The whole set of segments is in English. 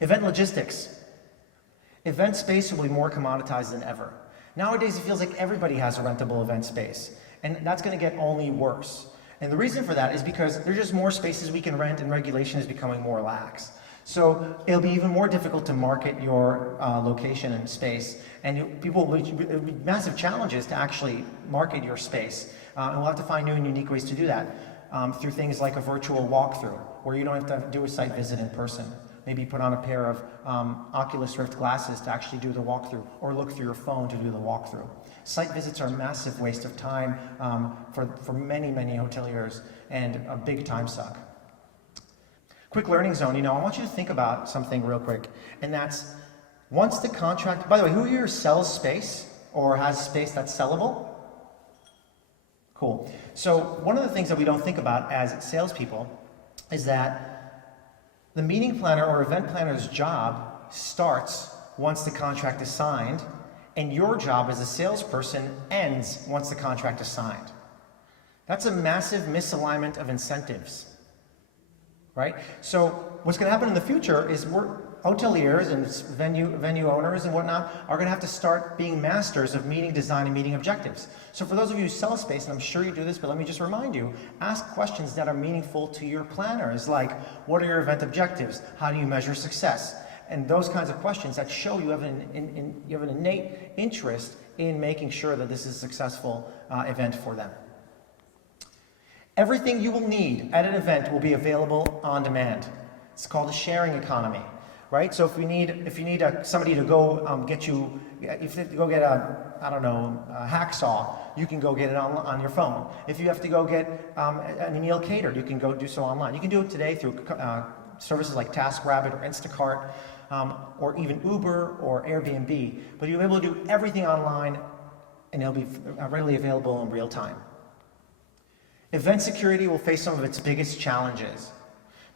Event logistics. Event space will be more commoditized than ever. Nowadays, it feels like everybody has a rentable event space, and that's going to get only worse. And the reason for that is because there's just more spaces we can rent, and regulation is becoming more lax. So it'll be even more difficult to market your location and space, and it'll be massive challenges to actually market your space. And we'll have to find new and unique ways to do that through things like a virtual walkthrough, where you don't have to do a site visit in person. Maybe put on a pair of Oculus Rift glasses to actually do the walkthrough, or look through your phone to do the walkthrough. Site visits are a massive waste of time for many, many hoteliers, and a big time suck. Quick learning zone, I want you to think about something real quick, and that's once the contract, by the way, who here sells space or has space that's sellable? Cool. So one of the things that we don't think about as salespeople is that the meeting planner or event planner's job starts once the contract is signed, and your job as a salesperson ends once the contract is signed. That's a massive misalignment of incentives, right? So what's going to happen in the future is hoteliers and venue owners and whatnot are going to have to start being masters of meeting design and meeting objectives. So for those of you who sell space, and I'm sure you do this, but let me just remind you, ask questions that are meaningful to your planners, like what are your event objectives? How do you measure success? And those kinds of questions that show you have an innate interest in making sure that this is a successful event for them. Everything you will need at an event will be available on demand. It's called a sharing economy, right? So if you need somebody to go get you, if you have to go get a hacksaw, you can go get it on your phone. If you have to go get a meal catered, you can go do so online. You can do it today through services like TaskRabbit or Instacart, or even Uber or Airbnb. But you'll be able to do everything online, and it'll be readily available in real time. Event security will face some of its biggest challenges.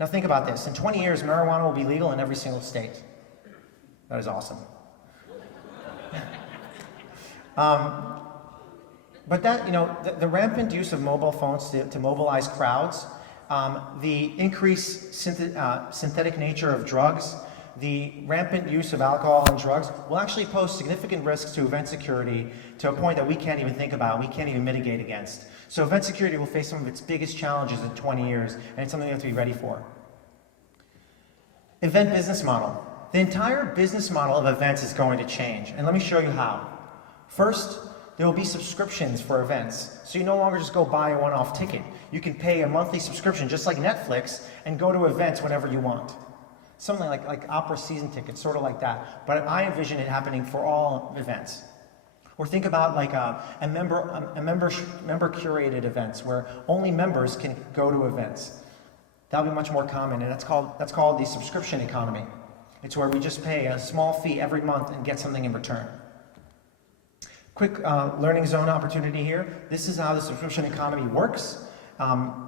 Now think about this. In 20 years, marijuana will be legal in every single state. That is awesome. But that, the rampant use of mobile phones to mobilize crowds, the increased synthetic nature of drugs, the rampant use of alcohol and drugs will actually pose significant risks to event security to a point that we can't even think about, we can't even mitigate against. So event security will face some of its biggest challenges in 20 years, and it's something we have to be ready for. Event business model. The entire business model of events is going to change, and let me show you how. First, there will be subscriptions for events, so you no longer just go buy a one-off ticket. You can pay a monthly subscription, just like Netflix, and go to events whenever you want. Something like opera season tickets, sort of like that. But I envision it happening for all events. Or think about like a member curated events where only members can go to events. That'll be much more common, and that's called the subscription economy. It's where we just pay a small fee every month and get something in return. Quick learning zone opportunity here. This is how the subscription economy works.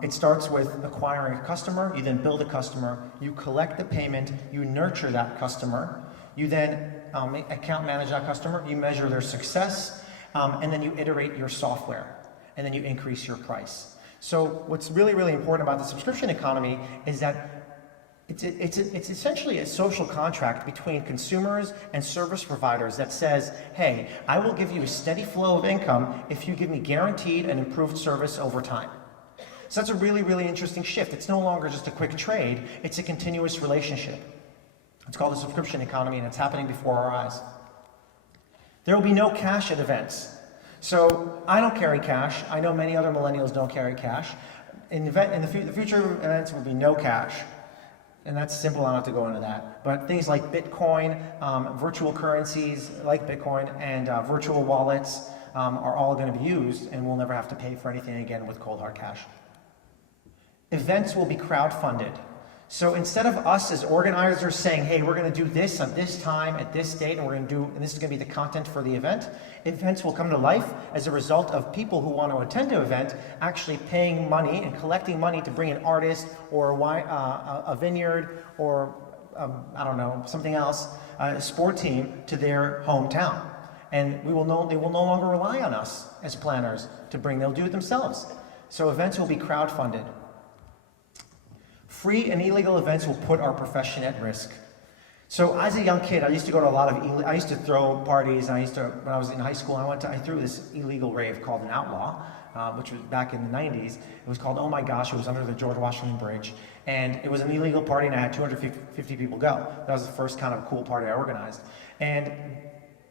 It starts with acquiring a customer, you then build a customer, you collect the payment, you nurture that customer, you then account manage that customer, you measure their success, and then you iterate your software, and then you increase your price. So what's really, really important about the subscription economy is that it's essentially a social contract between consumers and service providers that says, hey, I will give you a steady flow of income if you give me guaranteed and improved service over time. So that's a really, really interesting shift. It's no longer just a quick trade, it's a continuous relationship. It's called the subscription economy, and it's happening before our eyes. There will be no cash at events. So I don't carry cash. I know many other millennials don't carry cash. In the future events will be no cash. And that's simple, I don't have to go into that. But things like Bitcoin, virtual currencies like Bitcoin, and virtual wallets are all going to be used, and we'll never have to pay for anything again with cold hard cash. Events will be crowdfunded. So instead of us as organizers saying, hey, we're going to do this at this time, at this date, and this is going to be the content for the event, events will come to life as a result of people who want to attend the event actually paying money and collecting money to bring an artist or a vineyard or, something else, a sport team to their hometown. And they will no longer rely on us as planners to bring, they'll do it themselves. So events will be crowdfunded. Free and illegal events will put our profession at risk. So as a young kid, I used to go to a lot of, I used to throw parties, and when I was in high school, I threw this illegal rave called an Outlaw, which was back in the 90s. It was called Oh My Gosh. It was under the George Washington Bridge. And it was an illegal party, and I had 250 people go. That was the first kind of cool party I organized. And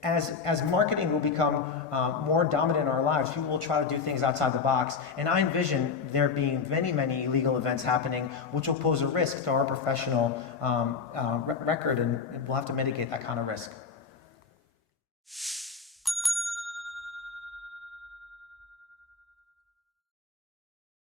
as marketing will become more dominant in our lives, people will try to do things outside the box. And I envision there being many, many illegal events happening, which will pose a risk to our professional record, and we'll have to mitigate that kind of risk.